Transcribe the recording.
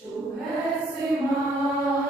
Chuvesse mais.